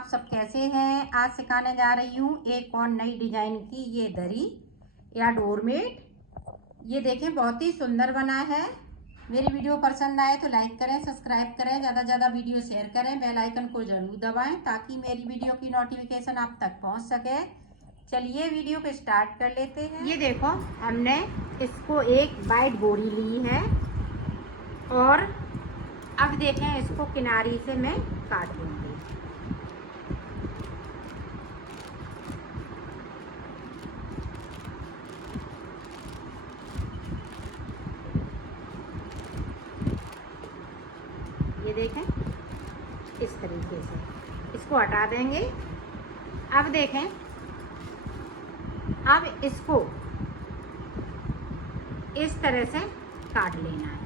आप सब कैसे हैं। आज सिखाने जा रही हूँ एक और नई डिजाइन की ये दरी या डोरमेट। ये देखें बहुत ही सुंदर बना है। मेरी वीडियो पसंद आए तो लाइक करें, सब्सक्राइब करें, ज़्यादा से ज़्यादा वीडियो शेयर करें, बेल आइकन को ज़रूर दबाएं ताकि मेरी वीडियो की नोटिफिकेशन आप तक पहुंच सके। चलिए वीडियो को स्टार्ट कर लेते हैं। ये देखो हमने इसको एक वाइट बोरी ली है और अब देखें इसको किनारी से मैं काट दूंगी। ये देखें इस तरीके से इसको हटा देंगे। अब देखें अब इसको इस तरह से काट लेना है।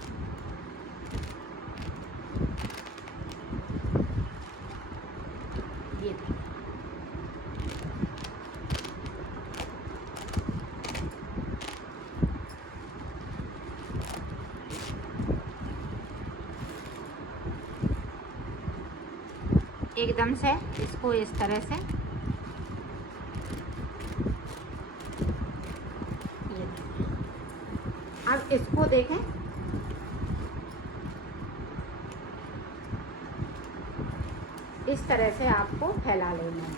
ये एकदम से इसको इस तरह से ये अब इसको देखें इस तरह से आपको फैला लेना है।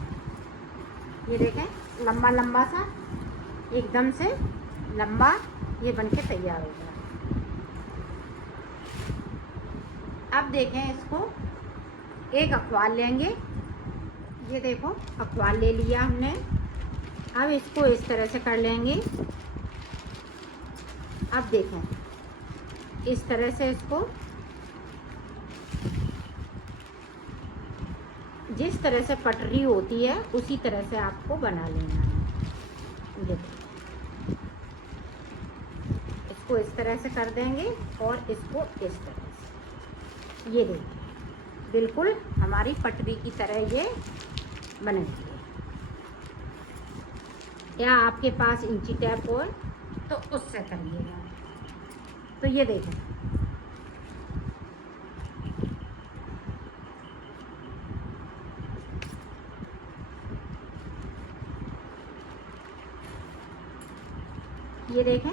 ये देखें लंबा लंबा सा एकदम से लंबा ये बनके तैयार हो गया। अब देखें इसको एक अखबार लेंगे। ये देखो अखबार ले लिया हमने। अब इसको इस तरह से कर लेंगे। अब देखें इस तरह से इसको जिस तरह से पटरी होती है उसी तरह से आपको बना लेना है। देखो इसको इस तरह से कर देंगे और इसको इस तरह से। ये देखिए बिल्कुल हमारी पटरी की तरह ये बनेगी। या आपके पास इंची टेप हो तो उससे करिएगा। तो ये देखें ये देखें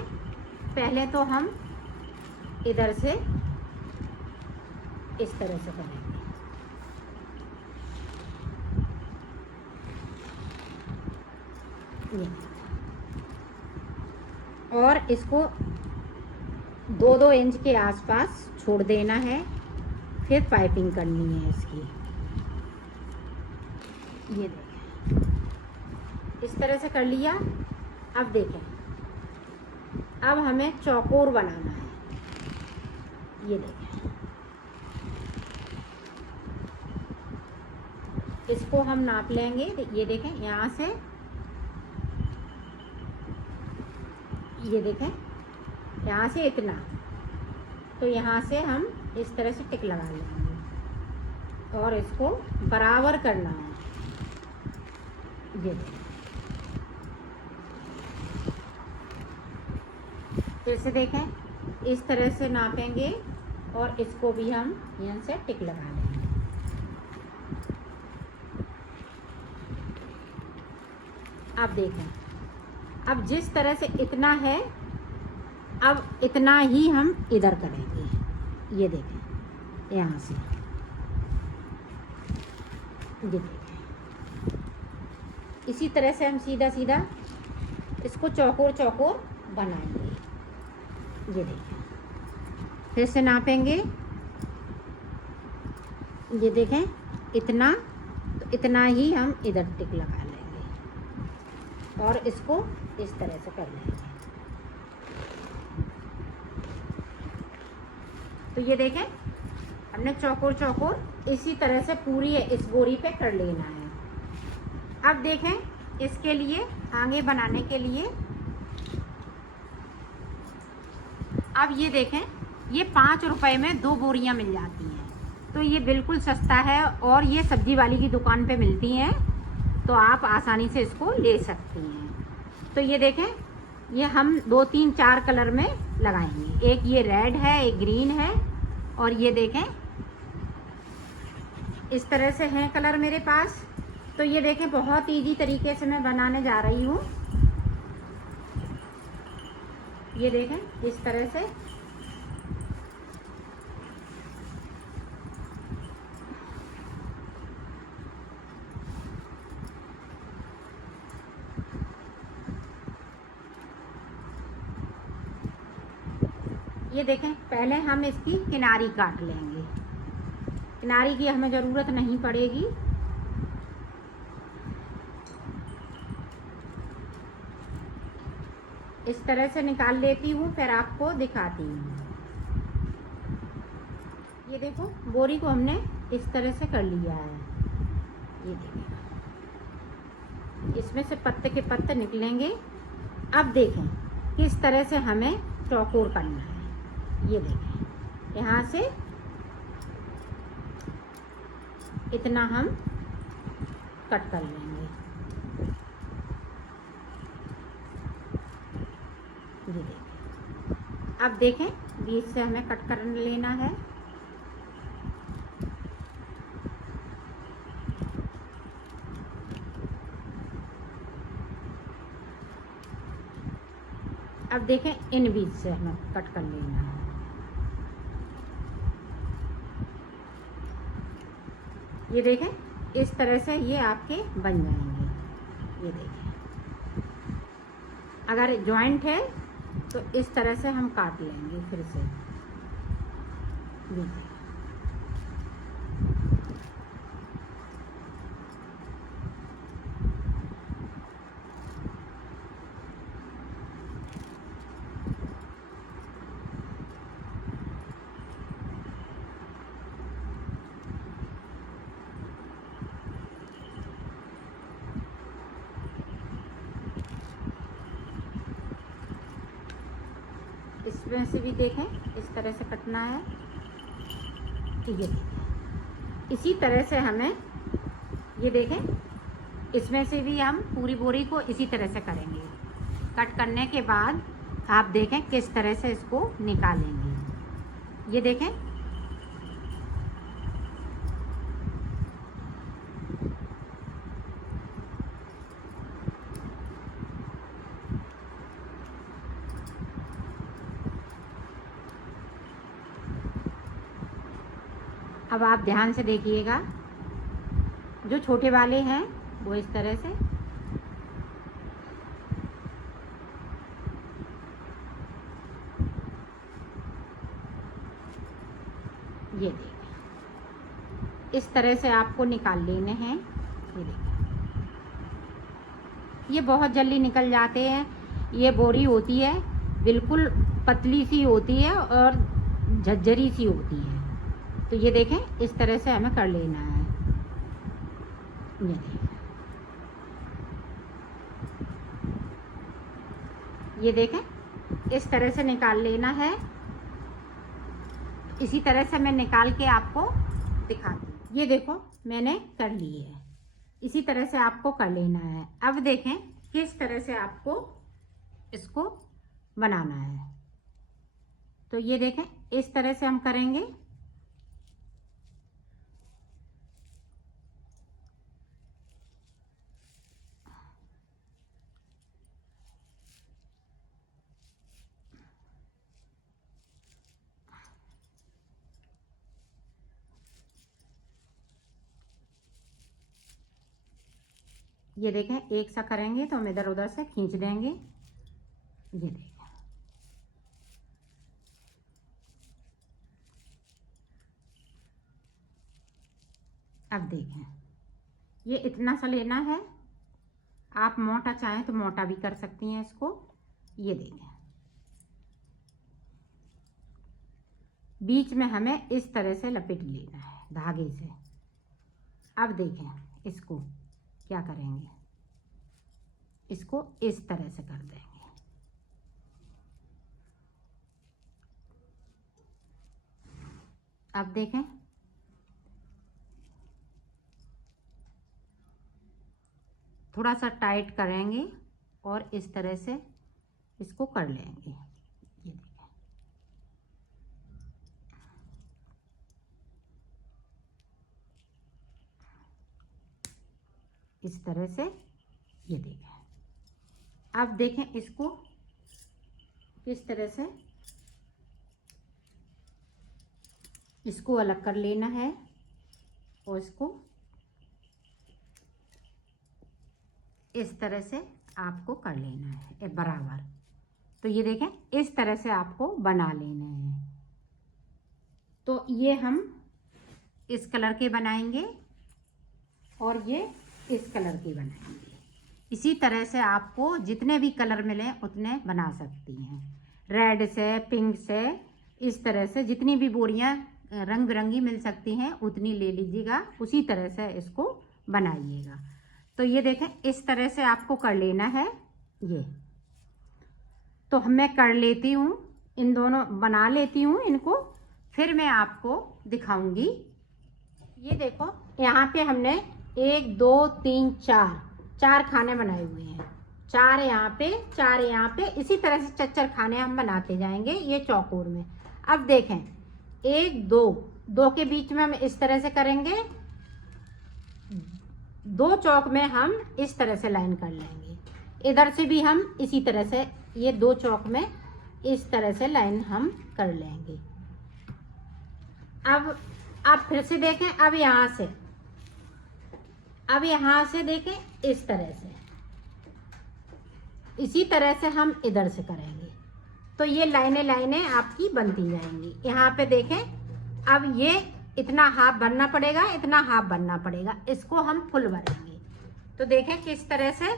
पहले तो हम इधर से इस तरह से करेंगे। और इसको 2-2 इंच के आसपास छोड़ देना है। फिर पाइपिंग करनी है इसकी। ये देखें इस तरह से कर लिया। अब देखें अब हमें चौकोर बनाना है। ये देखें इसको हम नाप लेंगे। ये देखें यहाँ से ये देखें यहाँ से इतना, तो यहाँ से हम इस तरह से टिक लगा लेंगे और इसको बराबर करना है। ये देखें फिर से देखें इस तरह से नापेंगे और इसको भी हम यहाँ से टिक लगा लेंगे। अब देखें अब जिस तरह से इतना है अब इतना ही हम इधर करेंगे। ये देखें यहाँ से ये देखें इसी तरह से हम सीधा सीधा इसको चौकोर चौकोर बनाएंगे। ये देखें फिर से नापेंगे। ये देखें इतना, तो इतना ही हम इधर टिक लगा लेंगे और इसको इस तरह से कर लेंगे। तो ये देखें हमने चौकोर चौकोर इसी तरह से पूरी इस बोरी पे कर लेना है। अब देखें इसके लिए आगे बनाने के लिए अब ये देखें ये 5 रुपए में 2 बोरियां मिल जाती हैं। तो ये बिल्कुल सस्ता है और ये सब्जी वाली की दुकान पे मिलती हैं, तो आप आसानी से इसको ले सकती हैं। तो ये देखें ये हम 2-3-4 कलर में लगाएंगे। एक ये रेड है, एक ग्रीन है और ये देखें इस तरह से हैं कलर मेरे पास। तो ये देखें बहुत इजी तरीके से मैं बनाने जा रही हूँ। ये देखें इस तरह से। ये देखें पहले हम इसकी किनारी काट लेंगे। किनारी की हमें ज़रूरत नहीं पड़ेगी। इस तरह से निकाल लेती हूँ, फिर आपको दिखाती हूँ। ये देखो बोरी को हमने इस तरह से कर लिया है। ये देखिए इसमें से पत्ते के पत्ते निकलेंगे। अब देखें किस तरह से हमें चौकोर करना है। ये देखें यहाँ से इतना हम कट कर लेंगे। ये देखें। अब देखें बीच से हमें कट कर लेना है। अब देखें इन बीच से हमें कट कर लेना है। ये देखें इस तरह से ये आपके बन जाएंगे। ये देखें अगर जॉइंट है तो इस तरह से हम काट लेंगे फिर से। देखिए इसमें से भी देखें इस तरह से कटना है। ये देखें इसी तरह से हमें, ये देखें इसमें से भी हम पूरी बोरी को इसी तरह से करेंगे। कट करने के बाद आप देखें किस तरह से इसको निकालेंगे। ये देखें अब आप ध्यान से देखिएगा। जो छोटे वाले हैं वो इस तरह से, ये देखिए इस तरह से आपको निकाल लेने हैं। ये देखिए ये बहुत जल्दी निकल जाते हैं। ये बोरी होती है बिल्कुल पतली सी होती है और झज्झरी सी होती है। तो ये देखें इस तरह से हमें कर लेना है। ये देखें इस तरह से निकाल लेना है। इसी तरह से मैं निकाल के आपको दिखाती हूँ। ये देखो मैंने कर ली है। इसी तरह से आपको कर लेना है। अब देखें किस तरह से आपको इसको बनाना है। तो ये देखें इस तरह से हम करेंगे। ये देखें एक सा करेंगे तो हम इधर उधर से खींच देंगे। ये देखें अब देखें ये इतना सा लेना है। आप मोटा चाहें तो मोटा भी कर सकती हैं इसको। ये देखें बीच में हमें इस तरह से लपेट लेना है धागे से। अब देखें इसको क्या करेंगे, इसको इस तरह से कर देंगे। अब देखें थोड़ा सा टाइट करेंगे और इस तरह से इसको कर लेंगे। ये देखें इस तरह से। ये देखें। अब देखें इसको किस तरह से इसको अलग कर लेना है और इसको इस तरह से आपको कर लेना है बराबर। तो ये देखें इस तरह से आपको बना लेना है। तो ये हम इस कलर के बनाएंगे और ये इस कलर के बनाएंगे। इसी तरह से आपको जितने भी कलर मिले उतने बना सकती हैं। रेड से, पिंक से, इस तरह से जितनी भी बोरियां रंग बिरंगी मिल सकती हैं उतनी ले लीजिएगा। उसी तरह से इसको बनाइएगा। तो ये देखें इस तरह से आपको कर लेना है। ये तो मैं कर लेती हूँ, इन दोनों बना लेती हूँ इनको, फिर मैं आपको दिखाऊंगी। ये देखो यहाँ पे हमने 1 2 3 4 खाने बनाए हुए हैं। 4 यहाँ पे, 4 यहाँ पे, इसी तरह से चच्चर खाने हम बनाते जाएंगे ये चौकोर में। अब देखें 1 2 के बीच में हम इस तरह से करेंगे। 2 चौक में हम इस तरह से लाइन कर लेंगे। इधर से भी हम इसी तरह से ये 2 चौक में इस तरह से लाइन हम कर लेंगे। अब फिर से देखें। अब यहाँ से देखें इस तरह से, इसी तरह से हम इधर से करेंगे। तो ये लाइनें आपकी बनती जाएंगी। यहाँ पे देखें अब ये इतना हाफ बनना पड़ेगा, इतना हाफ बनना पड़ेगा। इसको हम फुल भरेंगे। तो देखें किस तरह से,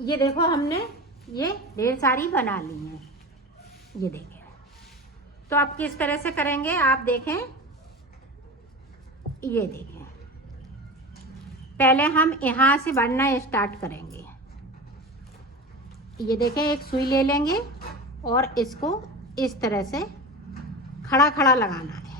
ये देखो हमने ये ढेर सारी बना ली हैं। ये देखें। तो आप किस तरह से करेंगे आप देखें। ये देखें पहले हम यहाँ से बनना स्टार्ट करेंगे। ये देखें एक सुई ले लेंगे और इसको इस तरह से खड़ा खड़ा लगाना है।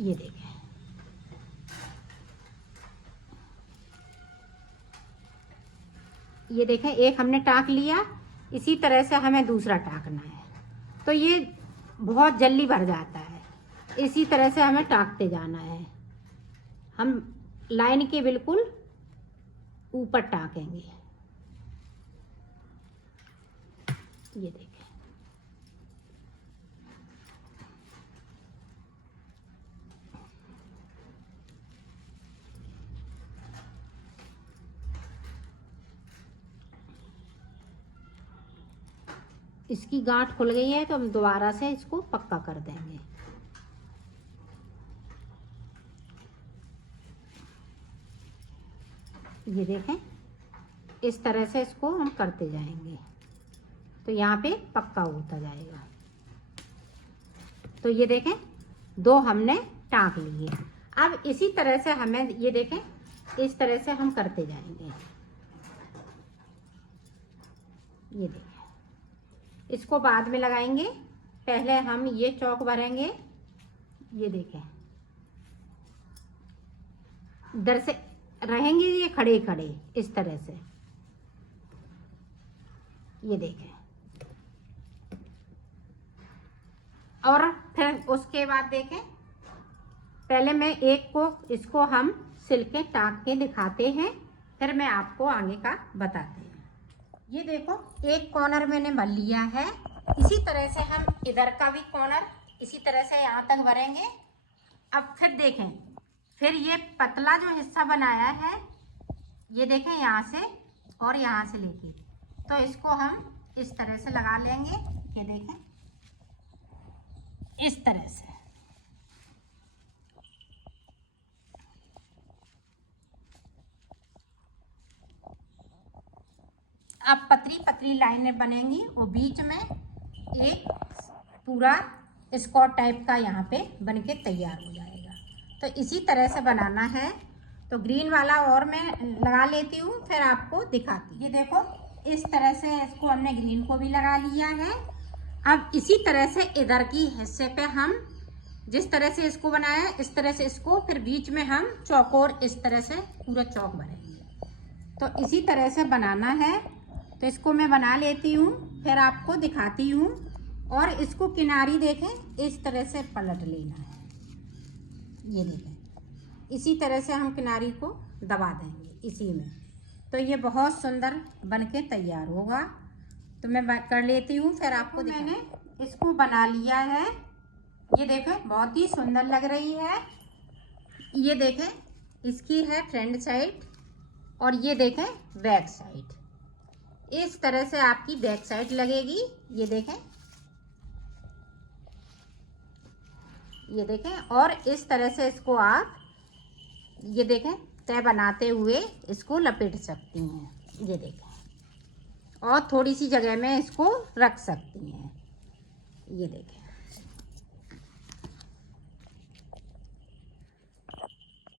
ये देखें ये देखें एक हमने टाँक लिया, इसी तरह से हमें दूसरा टाँकना है। तो ये बहुत जल्दी भर जाता है। इसी तरह से हमें टाँकते जाना है। हम लाइन के बिल्कुल ऊपर टाँकेंगे। ये देखें इसकी गांठ खुल गई है तो हम दोबारा से इसको पक्का कर देंगे। ये देखें इस तरह से इसको हम करते जाएंगे तो यहाँ पे पक्का होता जाएगा। तो ये देखें 2 हमने टाँक लिए। अब इसी तरह से हमें ये देखें इस तरह से हम करते जाएंगे। ये देखें इसको बाद में लगाएंगे, पहले हम ये चौक भरेंगे। ये देखें इधर से रहेंगे ये खड़े खड़े इस तरह से। ये देखें और फिर उसके बाद देखें पहले मैं एक को इसको हम सिल के टाँक के दिखाते हैं, फिर मैं आपको आगे का बताते हैं। ये देखो एक कॉर्नर मैंने भर लिया है। इसी तरह से हम इधर का भी कॉर्नर इसी तरह से यहाँ तक भरेंगे। अब फिर देखें फिर ये पतला जो हिस्सा बनाया है ये देखें यहाँ से और यहाँ से लेके, तो इसको हम इस तरह से लगा लेंगे। ये देखें इस तरह से। अब पतली पतली लाइनें बनेंगी और बीच में एक पूरा स्क्वायर टाइप का यहाँ पे बनके तैयार हो जाएगा। तो इसी तरह से बनाना है। तो ग्रीन वाला और मैं लगा लेती हूँ फिर आपको दिखाती हूँ। ये देखो इस तरह से इसको हमने ग्रीन को भी लगा लिया है। अब इसी तरह से इधर की हिस्से पे हम जिस तरह से इसको बनाया इस तरह से इसको फिर बीच में हम चौकोर इस तरह से पूरा चौक भरेंगे। तो इसी तरह से बनाना है। तो इसको मैं बना लेती हूँ, फिर आपको दिखाती हूँ। और इसको किनारी देखें, इस तरह से पलट लेना है। ये देखें, इसी तरह से हम किनारी को दबा देंगे इसी में, तो ये बहुत सुंदर बनके तैयार होगा। तो मैं कर लेती हूँ, फिर आपको मैंने इसको बना लिया है। ये देखें, बहुत ही सुंदर लग रही है। ये देखें, इसकी है फ्रंट साइड और ये देखें बैक साइड। इस तरह से आपकी बैक साइड लगेगी। ये देखें, ये देखें, और इस तरह से इसको आप ये देखें तय बनाते हुए इसको लपेट सकती हैं। ये देखें, और थोड़ी सी जगह में इसको रख सकती हैं। ये देखें,